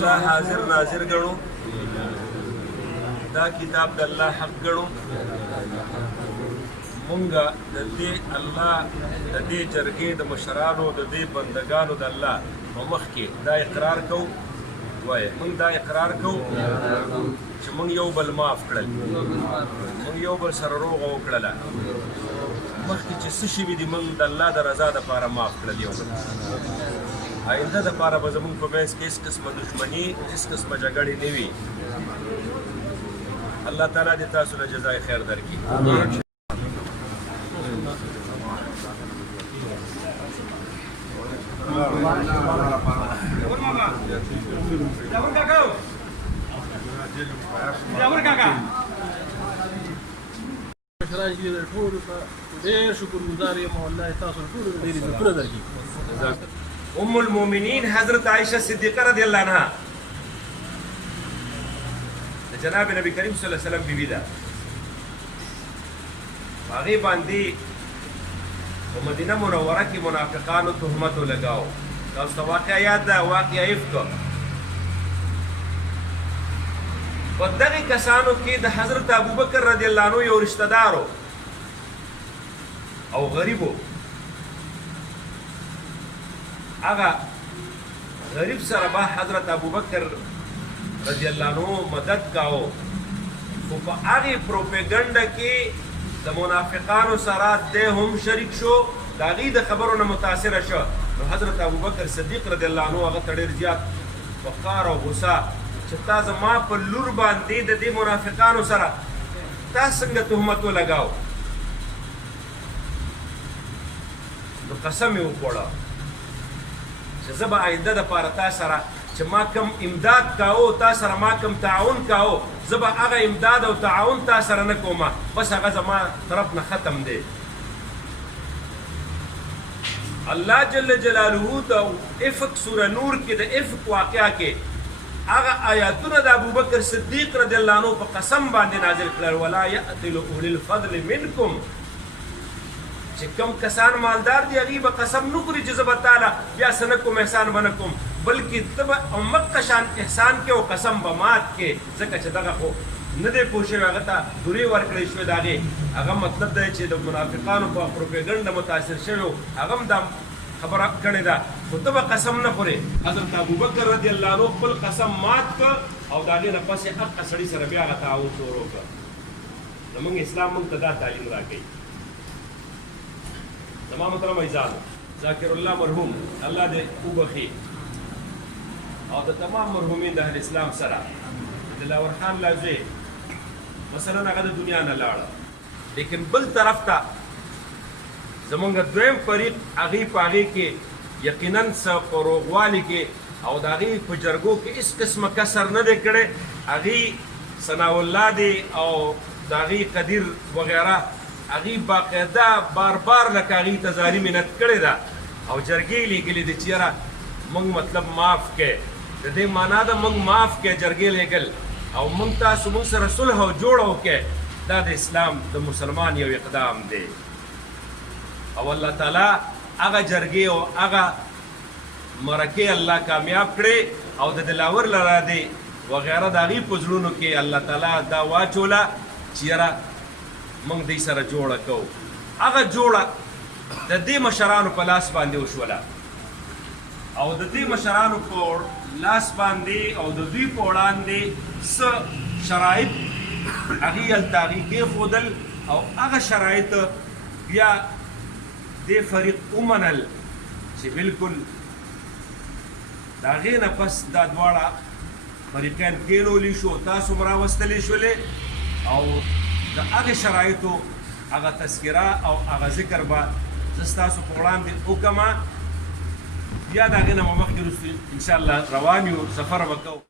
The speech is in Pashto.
الله حاضر ناظر ګڼو دا کتاب د الله حق ګڼو مونږه د دې الله د دې جرګې د مشرانو د دې بندګانو د الله په مخ کې دا اقرار کوو وایه مونږ دا اقرار کوو چې مونږ یو بل معاف کړل مونږ یو بل سره روغه وکړله مخکې چې څه شوي دي مونږ د الله د رضا دپاره معاف کړل یو بل آینده دپاره به زمونږ په منځ کې هېڅ قسمه دښمني هېڅ قسمه جګړې نه وي الله تعالی دې تاسو له جزای خیر درکړي ډېر شکرګزار یم او الله تاسو ټولو ته ډېرې عزتونه درکړي. ام المؤمنین حضرت عائشہ صدیقہ رضی اللہ عنہا جناب نبی کریم صلی الله علیه وسلم بیبی ده هغې باندې په مدینه منوره کې منافقانو تهمت ولګاو تاسو ته واقعه یاد ده واقعه افک په دغې کسانو کې د حضرت ابوبکر رضی الله عنه یو رشته دارو او غریبو هغه غریب سره به حضرت ابوبکر رضی الله عنه مدد کاو خو په هغې پروپیګنډه کې د منافقانو سره دی هم شریک شو د هغې د خبرو نه متاثره شو نو حضرت ابوبکر صدیق رضی الله عنه هغه ته ډېر زیات وقار او غصه چې تا زما په لور باندې د دې منافقانو سره تا څنګه تهمت ولګاو نو قسم یې وخوړه چې زه به آینده دپاره تا سره چې ما کم امداد کاو تا سره ما کم تعاون کاو زه به هغه امداد او تعاون تا سره نه کومه بس هغه زما طرف نه ختم دی الله جل جلاله د افق سوره نور کې د افق واقعه کې هغه آیاتونه د ابوبکر صدیق رضی الله عنه په قسم باندې نازل کړل ولا یأتل اولي الفضل منکم چې کوم کسان مالدار دي هغې به قسم نه خوري چې زه به تاله بیا څه نه کوم احسان به نه کوم بلکې ته به همغه شان احسان کې او قسم به مات کې ځکه چې دغه خو نه دی پوه شوی هغه ته دورې ورکړی شوې د هغې هغه مطلب دی چې د منافقانو په پروپیګنډه متاثر شوی و هغه هم دا خبره کړې ده خو ته به قسم نه خورې حضرت ابوبکر رضی الله عنه خپل قسم مات کړ او د هغې نه پس یې حقه سړي سره بیا هغه تعاون شروع کړ زموږ اسلام موږ ته دا تعلیم راکوي زما محترم عزیزانو ذاکر الله مرحوم الله دې وبخي او د تمام مرحومین د اهل اسلام سره دلاور خان لازم مثلا هغه د دنیا نه لاړه لیکن بل طرف ته زمونږ دویم فریق هغې په هغې کې یقینا څه په روغوالي کې او د هغې په جرګو کې هېڅ قسمه کسر نه دی کړی هغې ثناءالله دی او د هغې قدیر وغیره هغې باقاعده بار بار لکه هغې ته زاري منت کړې ده او جرګې یې لیږلې دي چې یاره موږ مطلب معاف کړئ د دې معنا ده موږ معاف کړئ جرګې لیږل او موږ تاسو موږ سره صلح او جوړه وکړئ دا د اسلام د مسلمان یو اقدام دی او الله تعالی هغه جرګې او هغه مرکې الله کامیاب کړې او د دلاور لره دی وغیره د هغې په زړونو کې الله تعالی دا واچوله چې یاره موږ دوی سره جوړه کوو هغه جوړه د دې مشرانو په لاس باندې وشوله او د دې مشرانو په لاس باندې او د دوی په وړاندې څه شرایط هغې هلته هغې کېښودل او هغه شرایط بیا دې فریق ومنل چې بلکل د هغې نه پس دا دواړه فریقین کېنولی شو تاسو هم راوستلی شولې او د هغې شرایطو هغه تذکره او هغه ذکر به زه ستاسو په وړاندې وکړم بیا د هغې نه به مخکې وروسته انشاءالله روان یو سفر به کوو